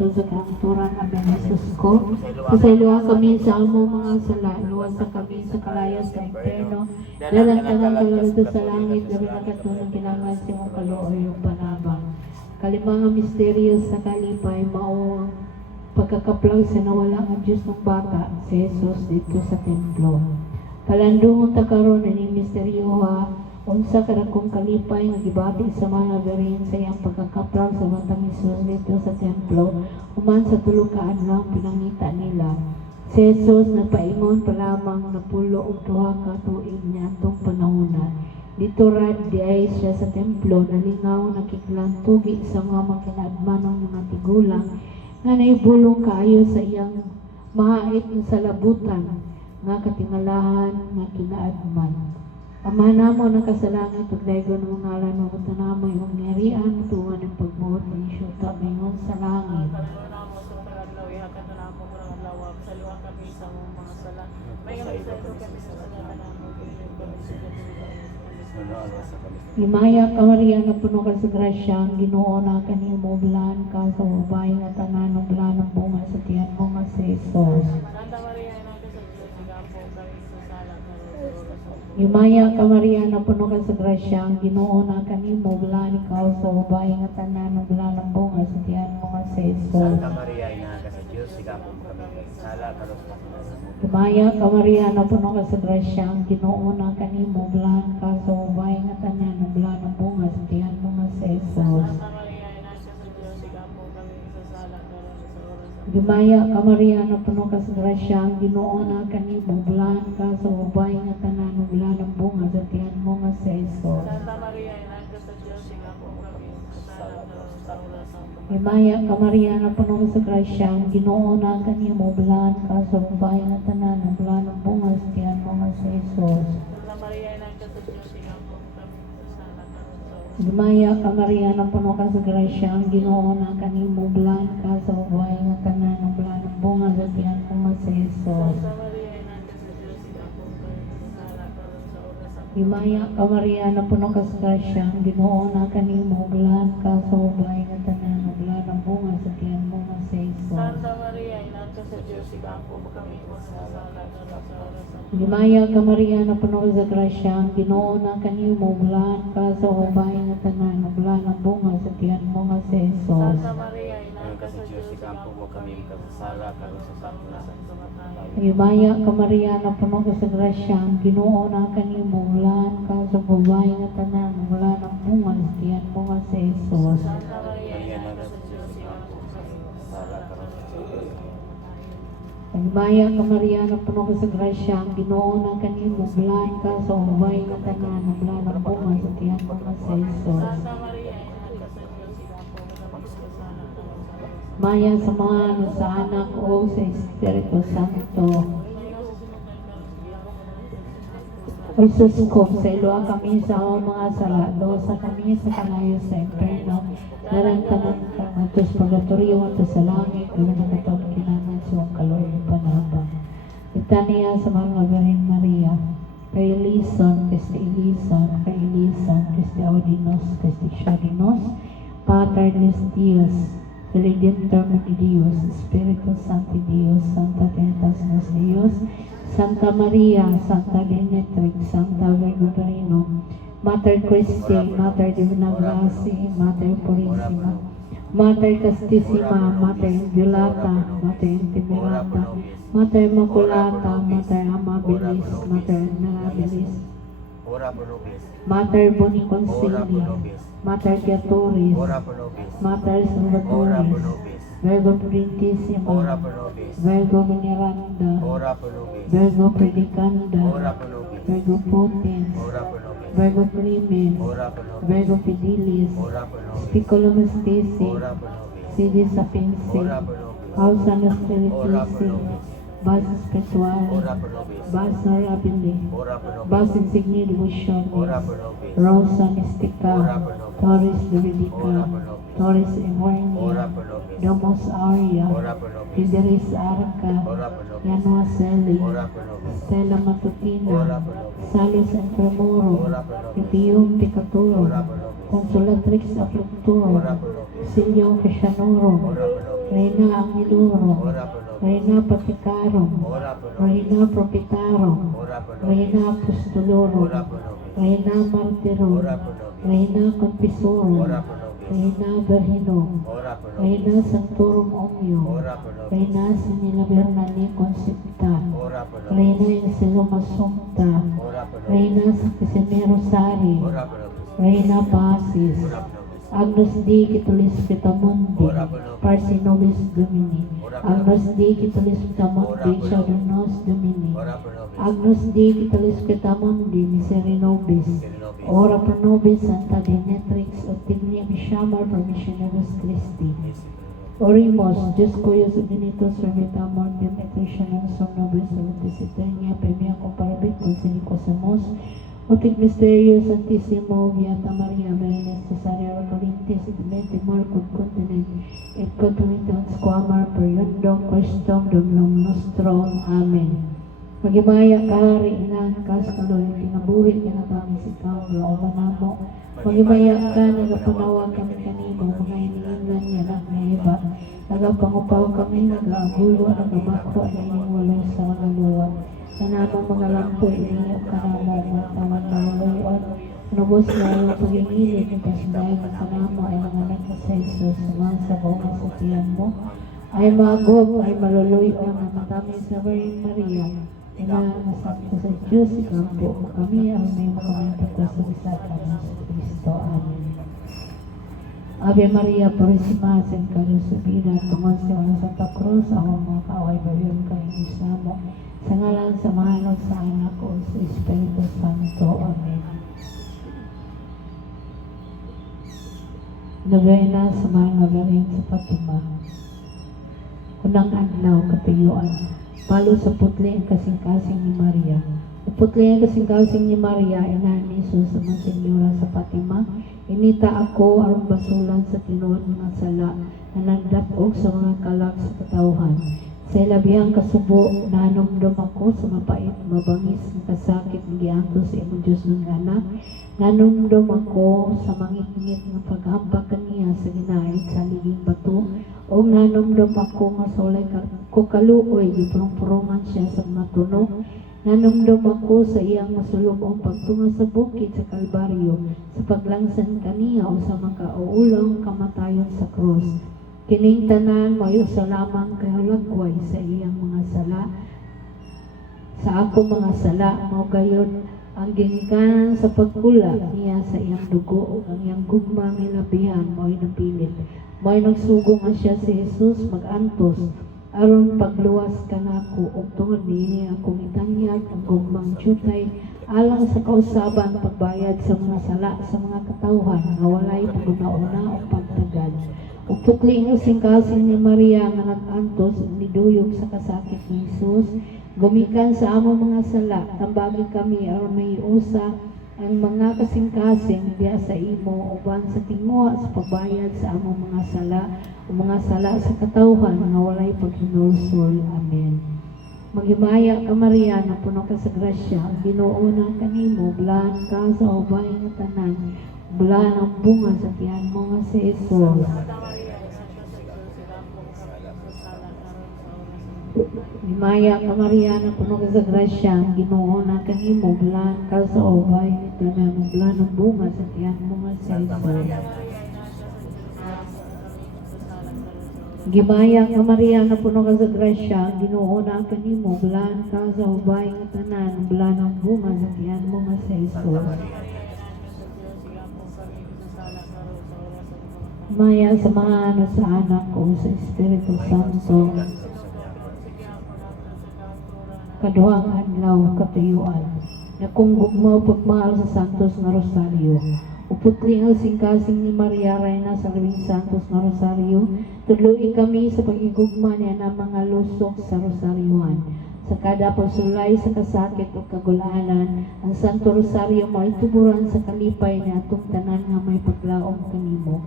bato sa kanturan ang Jesus ko. Pasayloa kami sa amo mga sala, luwas sa kami sa kalayas sa impyerno. Dalang tanang kalagado sa langit, labi na katunang kailangan sa mong kalooy yung panabang. Kalimang misteryo sa kalipay, mao pagkakaplang sa nawala ang Diyos ng bata, si Jesus dito sa templo. Palandungon ta karon ni misteryo ha, unsa kadakong kalipay nga gibati sa mga garin sa iyang pagkakaplang sa batang Jesus dito sa templo, human sa tulo ka adlaw pinangita nila. Si Jesus nagpaingon pa lamang na pulo og duha ka tuig niya atong panahona. Dito rad diay siya sa templo, nalingaw nakiklang tugi sa mga makinaadman ng mga tigulang nga naibulong kaayo sa iyang mahait ng salabutan nga katingalahan nga kinaadman. Amahan namo ng kasalangit ug daygon ng ngalan mo tanamo yung ngarian tuwan ng pagbuot ng syuta mayon sa langit. Himaya ka Maria na puno ka sa grasya, ang Ginoo na kanimo blan ka sa babae nga tanan ng blan ng bunga sa tiyan mo nga si Jesus. Himaya ka Maria na puno ka sa grasya, ang Ginoo na kanimo blan ikaw sa babae nga tanan ng blan ng bunga sa tiyan mo nga si Jesus. Santa Maria, ina ka sa Diyos, sigapo mo kami sala karos na Himaya ka Maria na puno ka sa grasya, ang Ginoo na kanimo blan ka sa babae nga tanan ng blan ng bunga sa tiyan mo nga si Jesus. Himaya ka Maria na puno ka sa grasya, ang Ginoo na kanimo blan ka sa babae nga tanan ng blan ng bunga sa tiyan mo nga si Jesus. Santa Maria, ina ka sa Diyos, sigapo mo kami sa sala sa oras ng Himaya ka Maria na puno ka sa grasya, ang Ginoo na kanimo blan ka sa babae nga tanan ng blan ng bunga sa tiyan mo nga si Jesus. Santa Maria, ina ka sa Diyos, sigapo mo kami sa sala sa oras. Himaya ka Maria na puno ka sa grasya, ang Ginoo na kanimo blan ka sa babae nga tanan ng blan ng bunga sa tiyan mo nga si Jesus. Santa Maria, ina ka sa Diyos, sigapo mo kami sa sala sa oras ng Himaya ka Maria na puno ka sa grasya, ang Ginoo na kanimo blan ka sa babae nga tanan ng blan ng bunga sa tiyan mo nga si Jesus. Santa Maria, ina ka sa Diyos, sigapo mo kami sa sala sa oras ng Himaya ka Maria na puno ka sa grasya, ang Ginoo na kanimo blan ka sa babae nga tanan ng blan ng bunga sa tiyan mo nga si Jesus. Santa Maria, ina Ngayon ka ka sa Diyos, sigapo mo kami kasasala karos sa sakuna. Himaya ka Maria na puno ka sa grasya, ang Ginoo na kanimo blan ka sa babae nga tanan ng blan ng bunga sa tiyan mo nga si Jesus. Santa Maria, Maria, ina na ka ka sa sa Diyos, Diyos, sigapo sigapo mo mo kami kami sa kasasala sala karos sa sakuna. Himaya ka Maria na puno ka sa grasya, ang Ginoo na kanimo blan ka sa babae nga tanan ng blan ng bunga sa tiyan mo nga si Jesus. Santa Maria, ina ka sa Diyos, sigapo mo kami sa sala sa oras. Maya sa mga sa anak o sa Espiritu Santo. O Jesus ko, sa iluwa kami sa mga salado, sa kami sa kalayo sa impyerno, narantanan ka ng tos purgatorio at sa langit, kami na katawag kinanan sa iyong kaloy panabang. Itaniya sa mga Virgin Maria, kay Elison, kay Cristi Audinos, Cristi Shadinos, Pater Dios, Redemptor de Dios, Espiritu Santo Dios, Santa Trinitas nos Dios, Santa Maria, Santa Genetrix, Santa Virgo, Mater Christi, Mater Divina Gracia, Mater Purissima, Mater Castissima, Mater Inviolata, Mater Intimorata, Mater Immaculata, Mater Amabilis, Mater Venerabilis, Ora pro nobis, Mater ora Boniconcili, pro nobis, Mater Beatoris, ora pro nobis, Mater ora pro Salvatoris, nobis, Virgo ora Purintissima, pro nobis, Virgo Veneranda, ora pro nobis, Virgo Predicanda, ora pro nobis, Virgo Potens, ora pro nobis, Virgo Primes, ora pro nobis, Virgo Fidelis, ora pro nobis, Spiculum Stesi, ora pro nobis, Sidi Sapiensi, ora pro nobis, Causa ora pro Nostritisi, nobis, Bas Spiritual, ora pro nobis, Bas Norabili, ora pro nobis, Bas Insignia Devotionis, ora pro nobis, Rosa Mystica, Torres Juridica, ora pro nobis, Torres ora Evornia, pro nobis, Domos Aurea, ora pro nobis, Fidelis Arca, ora pro nobis, Yanua Celi, ora pro nobis, Stella Matutina, ora pro nobis, Salus Inframurum, ora pro nobis, Ipium Picaturum, ora pro nobis, Consolatrix Afflicturum, ora pro nobis, Silio Christianorum, ora pro nobis, Reina Angiluro, ora pro nobis, Reina Patikarum, ora pro nobis, Reina Propitarum, ora pro nobis, Reina Apostolorum, ora pro nobis, Reina Martyrum, ora pro nobis, Reina Confisorum, ora pro nobis, Reina Virginum, ora pro nobis, Reina Sanctorum Omnium, ora pro nobis, Reina Sinila Bernani Concepta, ora pro nobis, Reina Inselum Assumpta, ora pro nobis, Reina Sanctissimi Rosari, ora pro nobis, Reina Pacis, ora pro nobis, Agnus Dei Titulis Vitamundi, Ora pro nobis. Parsi Nobis Domini, Ora pro Agnus nobis. Dei Titulis Vitamundi, Ora pro nobis. Shadonos Domini, ora pro nobis, Agnus Dei Titulis Vitamundi, Miseri Nobis, Miseri nobis, Ora pro nobis Santa Demetrix, Optignia Bishamar, Promissionerus Christi. nisi pro nobis, Orimos, Diyos Cuyos Benitos Servitamor, Demetricianum Somnobis, Salutis Eternia, Premia Comparabit, Consilicosemos, Otic Misterio Santissimo, Beata Maria, Verenes Cesaria Corintis, Demente Morcum Continent, et Cotunitans Quamar, Periundum Christum Domnum Nostrum. Amen. Magimaya kahari inan kas kaloy kinabuhi kinatami si Pablo o manamo. Magimaya ka nagapunawa kami kanimo mga iniingnan niya na iba. Nagapangupaw kami, nagaagulo, nagamako na inyong walay sa mga luwa. Nanamang mga lampo iniyo ka na mo mga tawag na luloyon. Nubos na iyong pag-ingilid ng kasdayo ng kanamo ay nanganak na sa Jesus sa buong sa tiyan mo. Ay magog, ay maluluyon na matami sa Virgin Maria. Inaasap ko sa Diyos, ikampo mo kami, ang may makamita ko sa bisata ng Kristo. Amen. Ave Maria Purísima, sin karusubida, tungkol sa mga Santa Cruz, ang mga kaway bayon ka mo. Sa ngalan sa mahal sa anak ko, sa Espiritu Santo. Amen. Nagay na sa mga galing sa Fatima. Unang adlaw, katuyuan. Palo sa putli ang kasing-kasing ni Maria. Putli ang kasing-kasing ni Maria, ina ni Jesus sa mga senyora sa Fatima. Inita ako aron basulan sa tinuod mga sala na nagdapog sa mga kalak sa katawhan. Sa ilabihang kasubo, nanumdum ako sa mapait, mabangis, kasakit, gianto sa imong Diyos ng anak. Nanumdum ako sa mangit-ngit ng paghambak kaniya sa ginait sa liging bato. O nanumdum ako nga solay ko kaluoy, giprong-prongan siya sa mga tunog. Nanumdum ako sa iyang masulubong pagtunga sa bukid sa Kalbaryo, sa paglangsan kaniya o sa makauulang kamatayon sa krus. Kining tanan mayo sa lamang kahulagway sa iyang mga sala. Sa ako mga sala, mao gayon ang ginikanan sa pagkula niya sa iyang dugo o ang iyang gugma nilabihan mo'y napilit. Mo'y nagsugong siya si Jesus mag-antos aron pagluwas ka na ako o tungod niya akong itanyag ang gugmang tiyutay alang sa kausaban pagbayad sa mga sala sa mga katawhan na walay paguna-una o pagtagad. O putli ang singkasing ni Maria nga nag-antos niduyog sa kasakit ni Jesus, gumikan sa among mga sala, tambagi kami aron may usa ang mga kasing-kasing diya sa imo uban sa tinguha sa pagbayad sa among mga sala o mga sala sa katawhan nga walay paghinulsol. Amen. Maghimaya ka Maria na puno ka sa grasya, ang Ginoo na kanimo, blaan ka sa ubay nga tanan, blaan ang bunga sa tiyan mo nga si Jesus. Himaya ka Maria na puno ka sa grasya, ang Ginoo na kanimo, blaan ka sa ubay nga tanan, blaan ang bunga sa tiyan mo nga si Jesus. Gimaya ka Maria na puno ka sa grasya, ang Ginoo na kanimo, blaan ka sa ubay nga tanan, blaan ang bunga sa tiyan mo nga si Jesus. Maya sa mga sa anak ko sa Espiritu Santo. Kaduhang adlaw katuyuan. Nakunggog mo pagmahal sa Santos nga Rosario. Uputli ang singkasing ni Maria Reina sa Labing Santos nga Rosario. Tudloy kami sa pag-igugma niya ng mga lusok sa Rosariohan. Sa kada pagsulay sa kasakit o kagulahanan, ang Santo Rosario may tuburan sa kalipay na atong tanan nga may paglaom kanimo.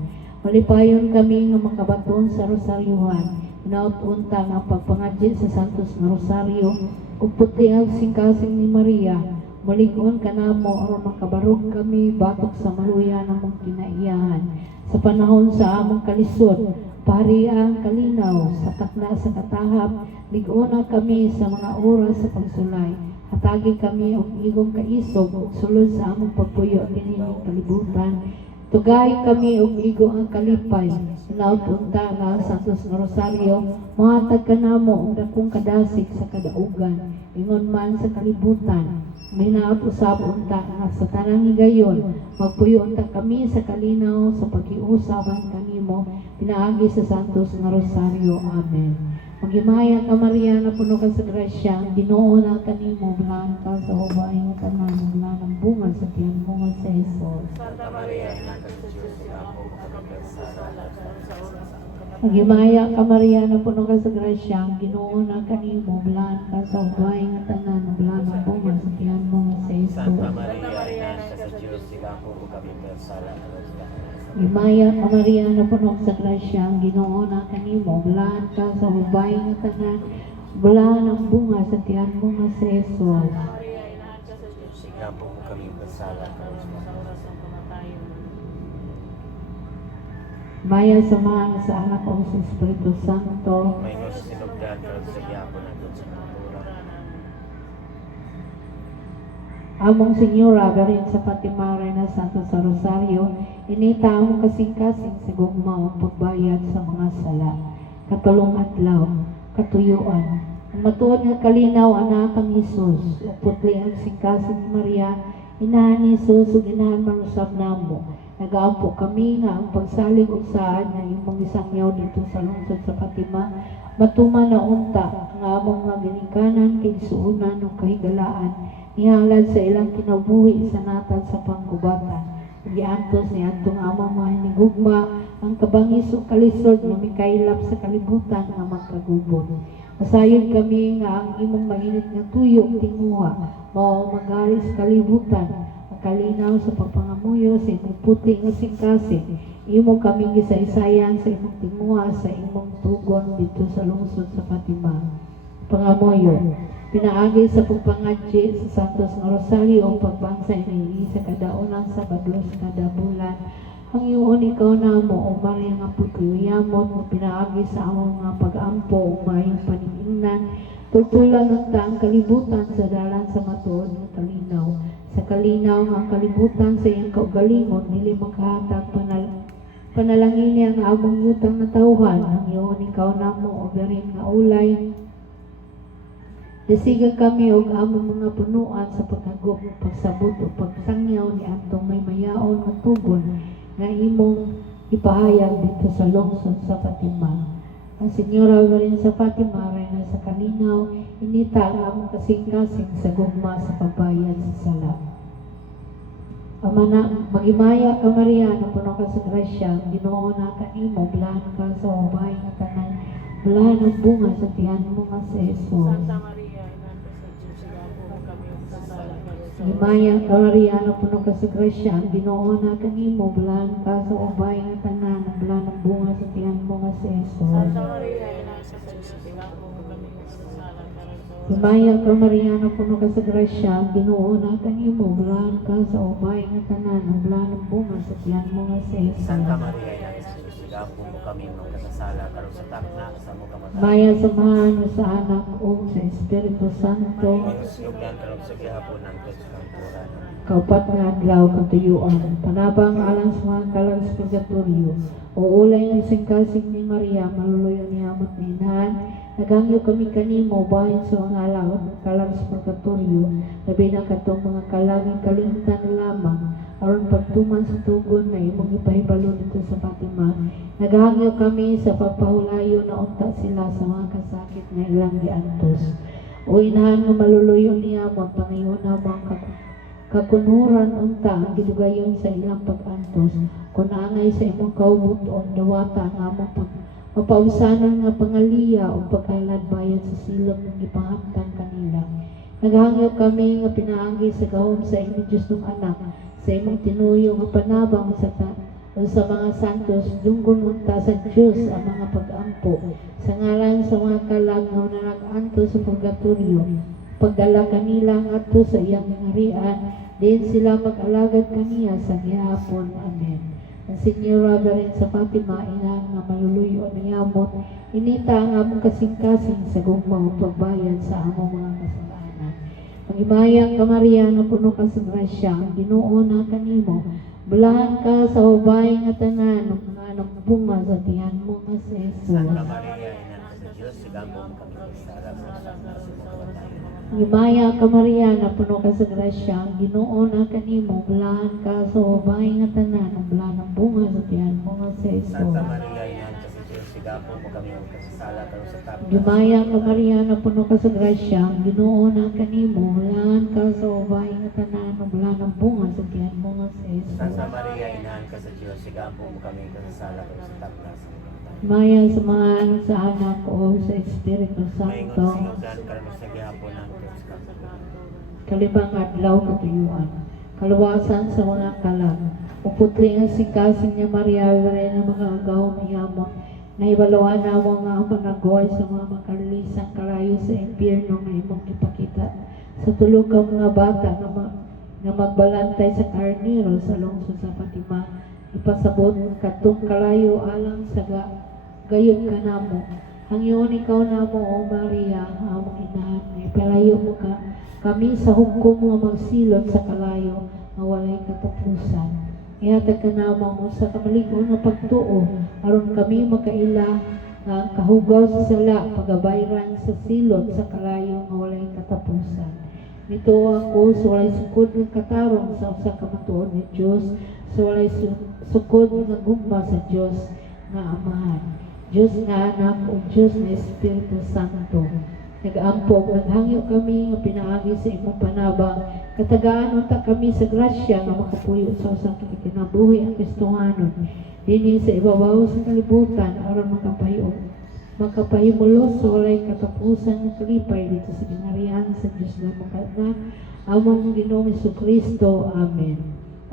Malipayon kami nga makabaton sa Rosariohan. Inaut-unta nga pagpangadji sa Santos nga Rosario. Uputli ang singkasing ni Maria. Malig-on ka na mo aron makabarog kami batok sa maluya na mong kinaiyahan. Sa panahon sa among kalisod, pahariang kalinaw, sa takna sa katahap, liguna kami sa mga oras sa pagsulay. Hatagi kami og igong kaisog, ug sulod sa among pagpuyo kinining kalibutan. Tugay kami og igo ang kalipay, punta nga Santos nga Rosario, mahatag ka namo og dakong kadasig sa kadaugan, ingon man sa kalibutan. Minaot usab unta nga sa tanang higayon, magpuyo unta kami sa kalinaw sa pagkiusaban kanimo, pinaagi sa Santos nga Rosario. Amen. Magimaya ka Maria na puno ka sa grasya, ang Ginoo na kanimo, blaan ka sa hubay nga tanan, blaan ang bunga sa tiyan mo nga sa Jesus. Santa Maria, Ina sa Diyos, sigapo mo kami nagsasala karon sa oras ang kamatayan. Magimaya ka Maria na puno ka sa grasya, ang Ginoo na kanimo, blaan ka sa hubay nga tanan, blaan ang bunga sa tiyan mo nga sa Jesus. Santa Maria, Ina sa Diyos, sigapo mo kami nagsasala karon sa Gimaya ka Maria na puno sa grasya, ang Ginoo na kanimo, blaan ka sa hubay nga tanan, blaan ang bunga sa tiyan mo nga sa Jesus. Maria, Ina sa Diyos, sigapo mo kami nagsasala karon sa sa oras ang kamatayan. Maya samahan sa anak ko sa Espiritu Santo, may nos sinugdan karon sa gyapon naton sa kantura. Among Senyora, garin sa Fatima Reina Santo sa Rosario, inita among kasing-kasing sa gugma o pagbayad sa mga sala. Katulong adlaw, katuyuan. Ang matuod nga kalinaw, anak ang Isus, uputli ang singkasing ni Maria, inahan ni Isus, ug inahan manusab namo. Nagaampo kami nga ang pagsalig ug saan nga imong isangyaw dito sa lungsod sa Fatima, matuman na unta nga among mga ginikanan, kigsuunan ug kahigalaan, ihalad sa ilang kinabuhi sa natal sa panggubatan. Giantos ni atong amang mga hinigugma ang kabangis ug kalisod nga mikaylap sa kalibutan nga magkagubon. Masayod kami nga ang imong mainit nga tuyo tinguha mao magali sa kalibutan, ang kalinaw sa pagpangamuyo sa imong puti nga singkasing. Imo kami gisaysayan sa imong tinguha sa imong tugon dito sa lungsod sa Fatima. Pangamuyo, pinaagi sa pagpangadji sa Santos nga Rosario o pagbansay ni sa kadaunan sa Sabado sa kada bulan. Ang iyon ikaw namo o Maria nga putuyamot mo pinaagi sa among nga pag-ampo o mayong paningnan. Tultulan unta ang kalibutan sa dalan sa matuod nga kalinaw. Sa kalinaw nga ang kalibutan sa iyang kaugalingon dili makahatag panalangin niya ang among yutang na tawhan. Ang iyon ikaw namo o garing nga ulay. Dasigan kami og among mga punuan sa pagkagop, pagsabot o pagsangyaw ni atong may mayaon nga tugon nga imong ipahayag dito sa lungsod sa Fatima. Ang Senyora rin sa Fatima, Reina sa kalinaw, inita ang among kasing-kasing sa gugma sa pagbayad sa sala. Amana, magimaya ka Maria na puno ka sa grasya, Ginoo na kanimo, blaan ka sa ubay nga tanan, blaan ang bunga sa tiyan mo nga sa Jesus. Santa Maria, Ina sa Diyos, sigapo mo kami nagsasala karon sa oras Gimaya ka Maria na puno ka sa grasya, ang Ginoo na kanimo, blaan ka sa ubay nga tanan, blaan ang bunga sa tiyan mo nga sa Jesus. Santa Maria, Ina sa Diyos, sigapo mo kami nagsasala karon sa oras Gimaya ka Maria na puno ka sa grasya, ang Ginoo na kanimo, blaan ka sa ubay nga tanan, blaan ang bunga sa tiyan mo nga sa Jesus. Santa Maria, Ina sa Diyos, sigapo mo kami magkasasala karon sa takna sa mo kamatayan. Maya samahan niyo sa anak o sa Espiritu Santo, may nos sinugdan karon sa gyapon naton sa kantura. kaupat nga adlaw katuyuan, panabang alang sa mga kalang sa purgatorio, uulay ng singkasing ni Maria, maluluyo niya amot minahan, nagangyo kami kanimo, bahin sa mga kalang sa purgatorio, labi na katong mga kalaging kalimtan lamang, aron pagtuman sa tugon na imong ipahibalo dito sa Fatima. Naghangyo kami sa pagpahulayo na unta sila sa mga kasakit na ilang giantos. O inahan nga maluluyo niya mo, pangayon na mga kakunuran unta ang gidugayon sa ilang pag-antos. Kung naangay sa imong kaubuton, dawata ang among mapausanan nga pangaliya o pagkailad bayad sa silong ng ipanghamtang kanila. Naghangyo kami nga pinaanggi sa gahom sa inyong Diyos ng anak, sa imong tinuyo nga panabang sa mga santos, dunggon unta sa Diyos ang mga pag-ampo, sa ngalan sa mga kalag nga nag-anto sa purgatorio, pagdala kanila nga ato sa iyang ngarian, din sila mag-alagad kaniya sa gihapon. Amen. Ang Senyora Beren sa Fatima, inang nga maluluyo niyamot, inita ang among kasing-kasing sa gugmaw pagbayad sa among mga kasalanan. Paghimayang ka Maria, na puno ka sa grasya, ang Ginoo na kanimo, bulahan ka sa ubay nga tanan, ng mga nagbunga sa tiyan mo nga sa Jesus. Santa Maria, ina sa Diyos, sigapon mo kami sa sala karon sa takna sa imong kamatayon. Himaya ka Maria, na puno ka sa grasya, ang Ginoo na kanimo, bulahan ka sa ubay nga tanan, ang bulahan ng bunga sa tiyan mo nga sa Jesus. Santa Maria, ina sa Diyos, sigapon mo kami sa sala karon sa takna. Himaya ka Maria, na puno ka sa grasya, ang Ginoo na kanimo, bulahan ka sa ubay nga tanan, ang bulahan ng bunga sa tiyan mo nga sa Jesus. Santa Maria, ina sa Diyos, sigapon mo kami sa sala karon sa takna sa imong kamatayon. Maya sa mga anak sa anak o sa Espiritu Maingon Santo, sinugan karami sa gihapon ng Diyos kanto. kalibang adlaw katuyuan, kaluwasan sa mga kalag, uputli ang singkasing niya Maria, wala ng mga agaw niyamon, na ibalawan na mo nga ang panagaway sa mga makalilisang kalayo sa impyerno nga imong ipakita sa tulog ka mga bata na magbalantay sa karniro sa lungsod sa Fatima, ipasabot katong kalayo alang sa gayon ka namo. Hangyon ikaw namo o Maria, among inahan, ipalayo mo ka kami sa hukom nga magsilot sa kalayo nga walay katapusan. Ihatag ka namo mo sa kamaligon nga pagtuo aron kami makaila nga ang kahugaw sa sala pagabayran sa silot sa kalayo nga walay katapusan. Nito ako sa walay sukod ng katarong sa usa ka matuod ni Dios, sa walay sukod nga gugma sa Dios nga Amahan, Dios nga Anak o Dios na Espiritu Santo. Nag-ampog, naghangyo kami nga pinaagi sa imong panabang, katagaan unta kami sa grasya nga makapuyo sa usang kinabuhi ang Kristohanon, dinhi sa ibabaw sa kalibutan aron makapahimulos sa walay katapusan ng kalipay dito sa gingharian sa Diyos na makatna, among Ginoong Jesucristo. Amen.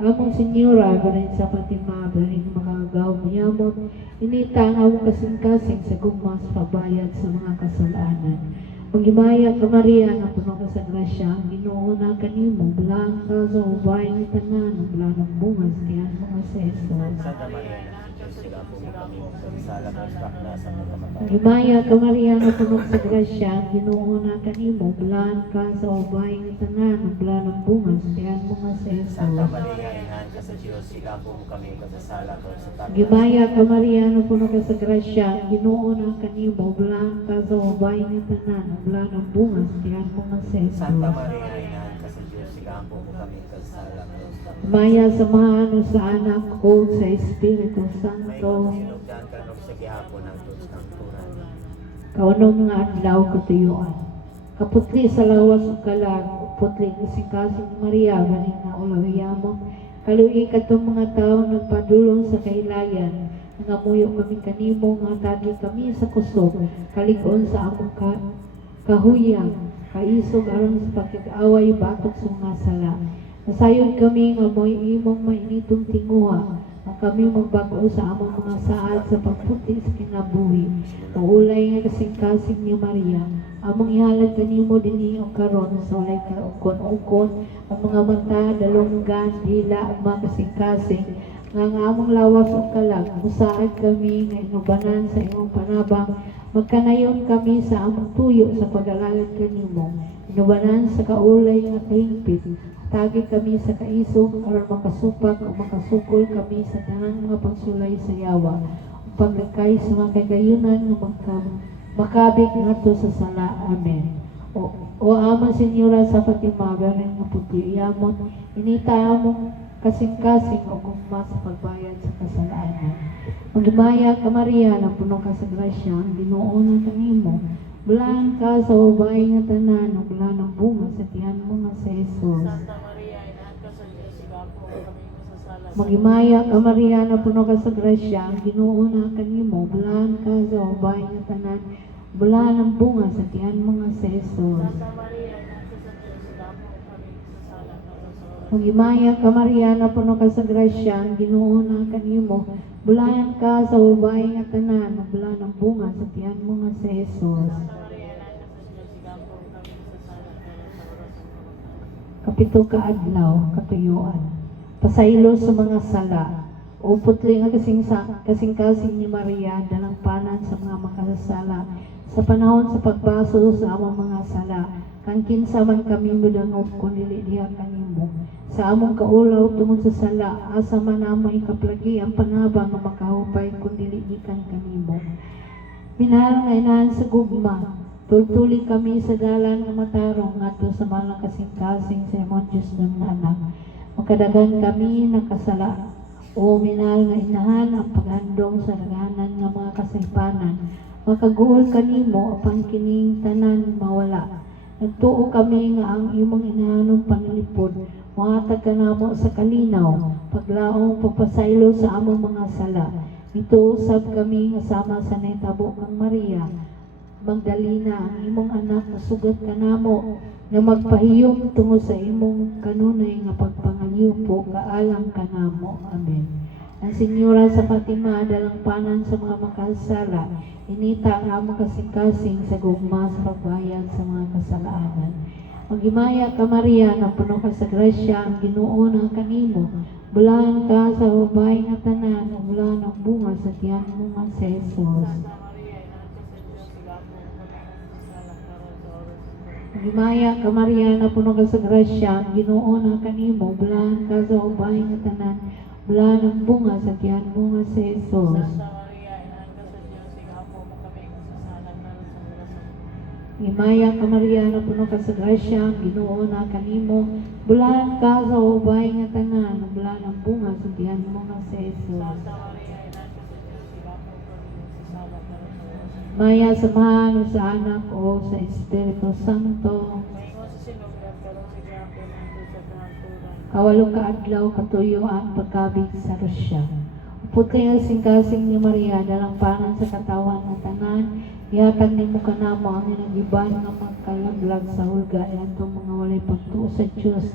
Among Senyora, Beren sa Fatima, Beren mga agaw mayamon, inita ang among kasing-kasing sa gugmas pabayad sa mga kasalanan. Pagimaya ka Maria, na puno ka sa grasya, ang Ginoo na kanimo, bulahan ka sa ubay ng tanan, bulahan ng bungas, tiyan mga sa Jesus. Santa Maria, ina sa Diyos, sigapon mo kami sa sala karon sa takna sa imong kamatayon. Himaya ka Maria, na puno sa grasya, ang Ginoo na kanimo, bulahan ka sa ubay ng tanan, ang bulahan ng bungas, tiyan mo nga sa Jesus. Santa Maria, ina sa Diyos, sigapon mo kami sa sala karon sa takna. Himaya ka Maria, na puno ka sa grasya, ang Ginoo na kanimo, bulahan ka sa ubay ng tanan, ang bulahan ng bungas, tiyan mo nga sa Jesus. Santa Maria, ina sa Diyos, sigapon mo kami sa sala karon sa takna. Maya sa mga ano sa anak ko sa Espiritu Santo, Maingon sinugan karami sa gihapon ng Diyos kanturan. kaunong mga adlaw katuyuan. Kaputli sa lawas o kalag, putli si kasing Maria, galing na ulawiyamon, kaluwi katong mga tao nagpadulong sa kailayan, nangamuyo kami kanimo, nga tagi kami sa kusog, kaligon sa among kahuyang, kaisog aron sa pagkag-away batok sa mga sala. Nasayod kami nga mo'y imong mainitong tinguha, ang kami magbago sa among mga saad sa pagputi sa kinabuhi. Maulay nga kasing-kasing ni Maria, among ihalad kanimo dinhi o karon sa walay kaukon-ukon, ang mga mata, dalunggan, dila, ang mga kasing-kasing, nga among lawas o kalag, musaad kami nga inubanan sa imong panabang, magkanayon kami sa among tuyo sa pag-alalan kanimo, inubanan sa kaulay nga kahingpit, tagi kami sa kaisog aron makasupak o makasukol kami sa tanang mga pagsulay sa yawa o paglikay sa mga kagayunan nga makabig nato sa sala. Amen. O Ama Senyora sa Fatima, Beren nga puti yamon, inita among kasing-kasing o gugma sa pagbayad sa kasalanan. Magimaya ka Maria, na puno ka sa grasya, ang Ginoo na kanimo, bulahan ka sa ubay nga tanan, ang bulahan ng bunga sa tiyan mo nga sa Jesus. Santa Maria, inahan ka sa Diyos, sigapon mo kami sa sala. Magimaya ka Maria, na puno ka sa grasya, ang Ginoo na kanimo, bulahan ka sa ubay nga tanan, bulahan ng bunga sa tiyan mo nga sa Jesus. Santa Maria, inahan ka sa Diyos, sigapon mo kami sa sala. Magimaya ka Maria, na puno ka sa grasya, ang Ginoo na kanimo, bulahan ka sa ubay nga tanan, ang bulahan ng bunga sa tiyan mo nga sa Jesus. Santa Maria, inahan ka sa Diyos, sigapon mo kami sa sala. Kapito ka adlaw katuyuan. Pasaylo sa mga sala. O putli nga kasing-kasing ni Maria, dalang panan sa mga makasasala, sa panahon sa pagbaso sa among mga sala, kang kinsa man kami mudangob kung dili diha kanimo. Sa among kaulaw tungod sa sala, asa man among ikaplagi ang panabang nga makahupay kung dili gikan kanimo. Minahal nga inahan sa gugma, tultuli kami sa dalan nga matarong ngadto sa mga kasing-kasing sa imong Diyos ng anak. Makadagan kami nakasala. O minahal nga inahan ang paghandong sa daghanan nga mga kasaypanan. Makaguol kanimo apan kining tanan mawala. Nagtuo kami nga ang imong inahanong panlipod, muhatag ka namo sa kalinaw, paglaong pagpasaylo sa among mga sala. Ito usab kami nga sama sa naitabo kang Maria Magdalena, ang imong anak na sugat kanamo na magpahiyom tungod sa imong kanunay nga pagpangayupo kaalang kanamo. Amen. Ang Senyora sa Fatima, dalang panan sa mga makasala, inita ang among kasing-kasing sa gugma sa pagbayad sa mga kasalanan. Magimaya ka Maria, na puno ka sa grasya, ang Ginoo ng kanimo. Bulahan ka sa babae nga tanan, ug bulahan ang bunga sa tiyan mo nga si Jesus. Magimaya ka Maria, na puno ka sa grasya, ang Ginoo ng kanimo. Bulahan ka sa babae nga tanan, bulahan ang bunga sa tiyan mo nga si Jesus. Himaya ka Maria, na puno ka sa grasya, ang Ginoo na kanimo. Bulahan ka sa ubay nga tanan, bulahan ang bunga sa tiyan mo nga si Jesus. Maya samahan sa anak o sa Espiritu Santo. Kawalo ka adlaw katuyuan pagkabig sa Rusya. Puti ang singkasing ni Maria, dalang panan sa katawan ng tanan. Ihatag nimo kanamo ang inagiban nga magkalaglag sa hulga atong mga walay pagtuo sa Dios,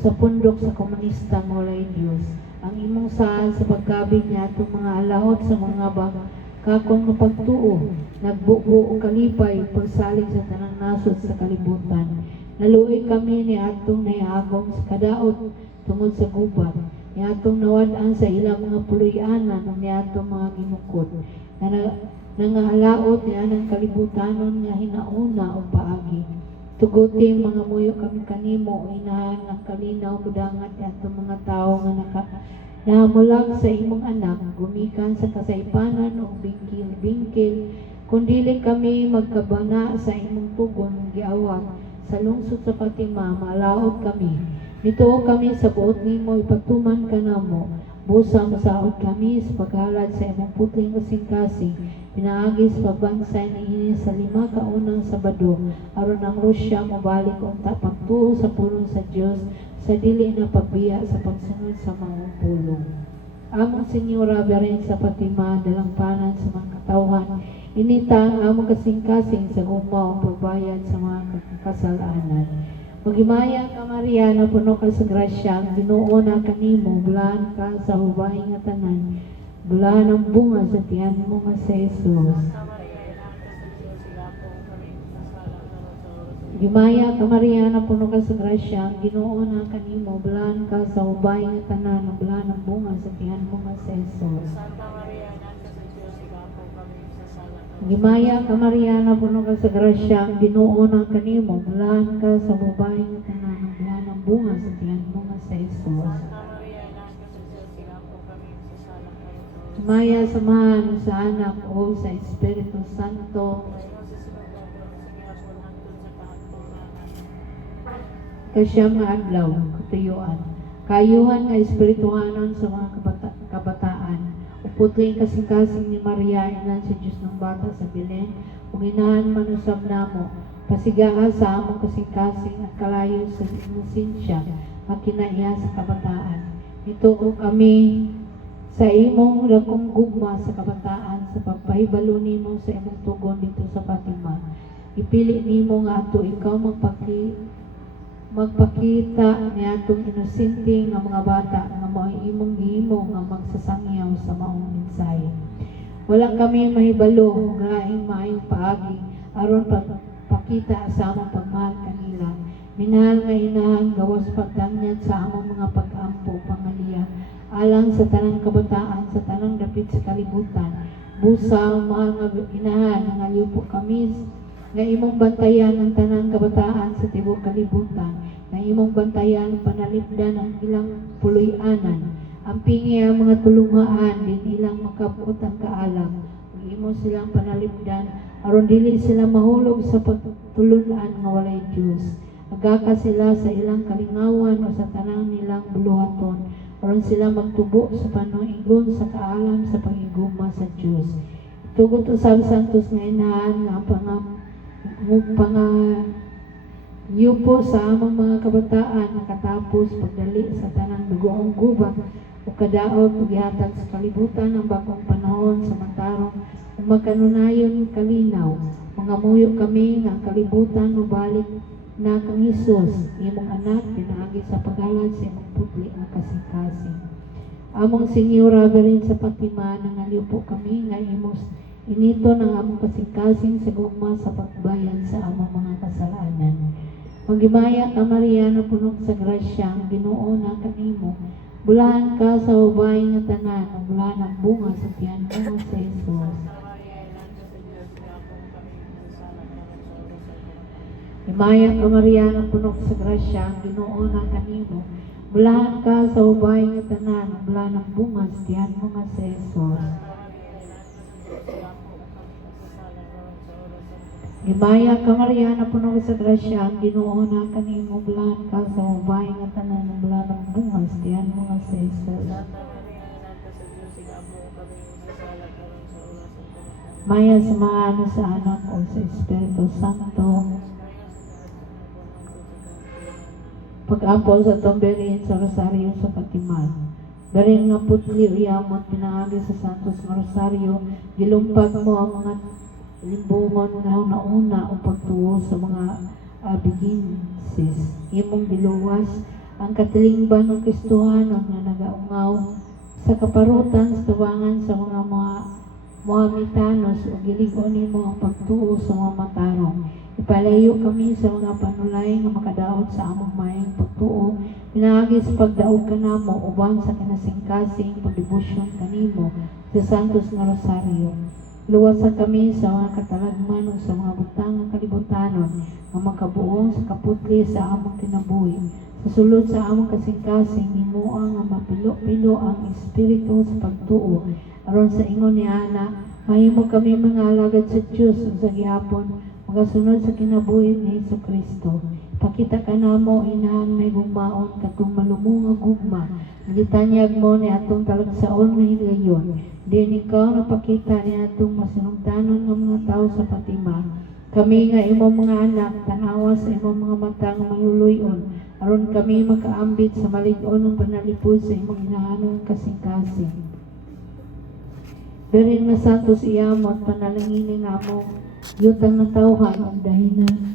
sa pundok sa komunista nga walay Dios. Ang imong saan sa pagkabig niya atong mga alahot sa mga kakong mapagtuo, nagbuo o kalipay, pagsalig sa tanang nasod sa kalibutan. Naluoy kami ni atong naiagong sa kadaot tungod sa gubat, ni atong nawadaan sa ilang mga puloy-anan, ni atong mga ginukod, nangahalaot niya ng kalibutanon nga hinauna o paagi. Tuguti mga muyo kami kanimo, inahan ng kalinaw mudangat atong mga tao nga nahamulag sa imong anak, gumikan sa kasaypanan o bingkil-bingkil, kundili kami magkabana sa imong tugon, giawat, sa lungsod sa Fatima, malaot kami. Nituo kami sa buot nimo, ipagtuman ka namo, busa masaot kami sa paghalad sa imong putling kasing-kasing, pinaagi sa pagbansay na ini sa 5 kaunang Sabado, aron ang Rusya mabalik unta pagtuo sa pulong sa Dios, sa dili na pagbiya sa pagsunod sa mga pulong. Among Senyora Beren sa Fatima, dalang panan sa mga katawhan, inita ang among kasing-kasing sa gumaw pagbayad sa mga kasalanan. Magimaya ka Maria, na puno ka sa grasya, ang Ginoo na kanimo, bulahan ka sa hubay nga tanan, bulahan ang bunga sa tiyan mo nga si Jesus. Gimaya ka Maria, na puno ka sa grasya, ang Ginoo na kanimo, bulahan ka sa hubay nga tanan, bulahan ang bunga sa tiyan mo nga si Jesus. Gimaya ka Maria, na puno ka sa grasya, ang Ginoo na kanimo, bulahan ka sa hubay nga tanan, bulahan ang bunga sa tiyan mo nga si Jesus. Gimaya samahan sa anak o sa Espiritu Santo. Kasyam nga adlaw, katuyuan. Kayuhan nga espirituhanan sa mga kabataan. Uputling kasing-kasing ni Maria, inan sa Diyos ng bata sa Belen, ug inahan manusab namo, pasigaa sa among kasing-kasing at kalayo sa inosensya, makinaiya sa kabataan. Ituo kami sa imong dakong gugma sa kabataan, sa pagpahibalo nimo sa imong tugon dito sa Fatima. Ipili nimo nga ato ikaw magpakita niya itong inosente nga mga bata nga mga imong gihimo nga magsasangyaw sa maong mensahe. Wala kami mahibalo gaing maayong paagi aron pakita sa among pagmahal kanila. Minahal nga inahan gawas pagdangyan sa among mga pag-ampo pangaliya alang sa tanang kabataan sa tanang dapit sa kalibutan. Busa mga inahan nga liupo kami nga imong bantayan ang tanang kabataan sa tibuok kalibutan, nga imong bantayan panalipdan ang ilang puloy-anan, ang pingi ang mga tulungaan din ilang makabuot ang kaalam, ug imo silang panalipdan aron dili sila mahulog sa pagtulunan nga walay Dios. Agaka sila sa ilang kalingawan o sa tanang nilang buluhaton, aron sila magtubo sa panuigon sa kaalam sa pangigugma sa Dios. Tugot usab santos nga inahan nga yupo sa among mga kabataan nakatapos pagdali sa tanang dugoong gubat o kadaot ug gihatag sa kalibutan ang bagong panahon samantarong magkanunayon kalinaw. Mga muyo kami nga ang kalibutan mabalik na kang Hesus, imong anak, pinaagi sa paghalad sa imong putli nga kasing-kasing. Among Senyora Berin sa Fatima, nangaliupo kami nga imong inito ng among kasing-kasing sa gugma sa pagbayad sa among mga kasalanan. Magimaya ka Maria na punong sa grasya, ang Ginoo na kanimo. Bulahan ka sa ubay nga tanan, ang bulahan ang bunga sa tiyan mo sa Hesus. Himaya ka Maria na punok sa grasya, ang Ginoo na kanimo. Bulahan ka sa ubay nga tanan, ang bulahan ang bunga sa tiyan mo nga sa Hesus. Himaya ka Maria na punok sa grasya, ang Ginoo na kanimo. Bulahan ka sa ubay nga tanan, ang bulahan ang bunga sa tiyan mo nga sa Hesus. Maya samahan sa anak o sa Espiritu Santo. Pag-ampol sa tomberin sa Rosario sa Fatima. Berin nga putli uyamot pinaagi sa Santos nga Rosario, gilumpag mo ang mga limbungon nga nauna o pagtuo sa mga abiginsis. Imong giluwas ang katilingban ng Kristohanon nga nagaungaw sa kaparutan sa tubangan sa mga Mohamitanos o giligon nimo ang pagtuo sa mga matarong. Ipalayo kami sa mga panulay nga makadaot sa among mayang pagtuo, pinaagi sa pagdaog kanamo uban sa kanasing-kasing pagdebosyon kanimo sa Santos nga Rosario. Luwasan kami sa mga katalagman o sa mga butang nga kalibutanon nga makabuong sa kaputli sa among kinabuhi. Sa sulod sa among kasing-kasing himuang nga mapilo-pilo ang espiritu sa pagtuo aron sa ingon ni Ana, mahimo kami mga alagad sa Dios ug sa gihapon magasunod sa kinabuhi ni Jesucristo. Pakita ka namo inahan may gugmaon katong malumong nga gugma. Gitanyag mo ni atong talagsaon nga higayon. Din ikaw napakita ni atong masinungtanon nga mga tao sa Fatima. Kami nga imong mga anak, tanawa sa imong mga mata nga maluluyon, aron kami makaambit sa malig-on ng panalipod sa imong inahanong kasing-kasing. Berin na santos iyamot panalangin nga among yutang natawhan ang dahinan